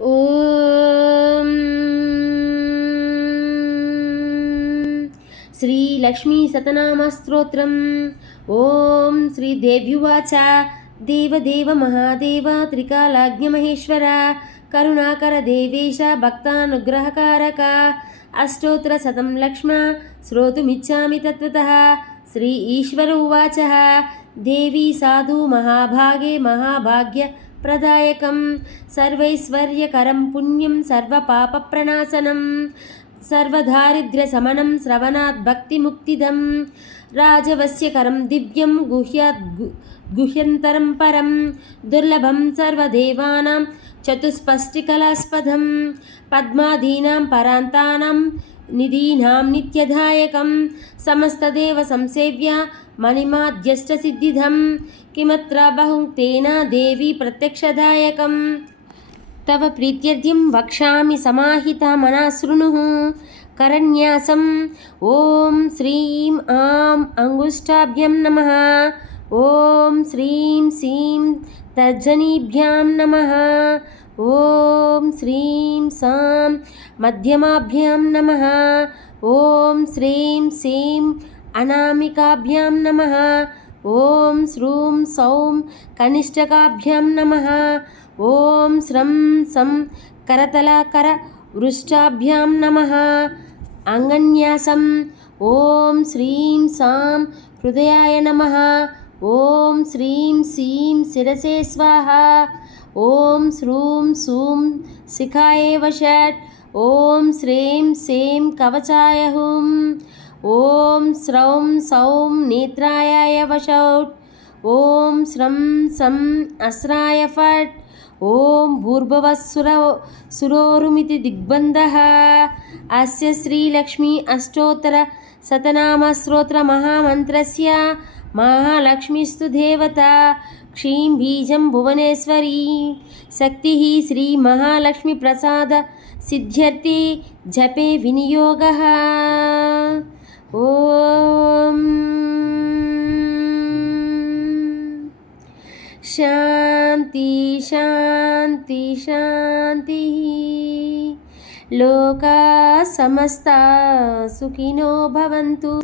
ఓం శ్రీ లక్ష్మీ సతనామస్తోత్రం. ఓం శ్రీ దేవ్యువాచ దేవదేవ మహాదేవ త్రికాలాజ్ఞమహేశ్వర కరుణాకర దేవేశ భక్తానుగ్రహకారక అష్టోత్తర శతం లక్ష్మ శ్రోతుమిచ్చామి తత్వతః. శ్రీ ఈశ్వర ఉవాచ దేవీ సాధు మహాభాగే మహాభాగ్య ప్రదాయకం సర్వైశ్వర్యకరం పుణ్యం సర్వపాపప్రణాశనం సర్వదారిద్ర్యశమనం శ్రవణాత్ భక్తిముక్తిదం రాజవస్యకరం దివ్యం గుహ్యంతరం పరం దుర్లభం సర్వదేవానాం చతుస్పష్టికలాస్పదం పద్మాదీనాం పరాంతానాం నిధీనాం నిత్యదాయకం సమస్తదేవ సంసేవ్య మణిమాద్యష్టసిద్ధిదం కిమత్ర బహుక్తేన దేవి ప్రత్యక్షదాయకం తవ ప్రీత్యర్థ్యం వక్ష్యామి సమాహితమనా శృణుః. కరన్యాసం ఓం శ్రీం ఆం అంగుష్టాభ్యాం నమః. ఓం శ్రీం సీం తర్జనీభ్యాం నమః. ఓం శ్రీం సాం మధ్యమాభ్యాం నమః. ఓం శ్రీం సీం అనామికాభ్యాం నమః. ఓం శ్రూం సౌం కనిష్టకాభ్యాం నమః. ఓం శ్రం సం కరతలకర వృష్టాభ్యాం నమః. అంగన్యాసం ఓం శ్రీం సాం హృదయాయ నమః. ఓం శ్రీం సీం శిరసే స్వాహా. ఓం శ్రూం సూం శిఖాయ వషట్. ఓం శ్రీం సేం కవచాయ హుం. ఓం శ్రౌం సౌం నేత్రాయ వషౌట్. ఓం శ్రం సం అస్రాయ ఫట్. ఓం భూర్భువస్సురోరుమితి దిగ్బంధః. అస్య శ్రీలక్ష్మీ అష్టోత్తర శతనామస్తోత్ర మహామంత్రస్య మహాలక్ష్మీస్తు దేవతా క్షీం బీజం భువనేశ్వరీ శక్తిః శ్రీ మహాలక్ష్మీ ప్రసాద సిద్ధ్యర్థి జపే వినియోగః. ఓం శాంతి శాంతి శాంతి. లోకా సమస్తా సుఖినో భవంతు.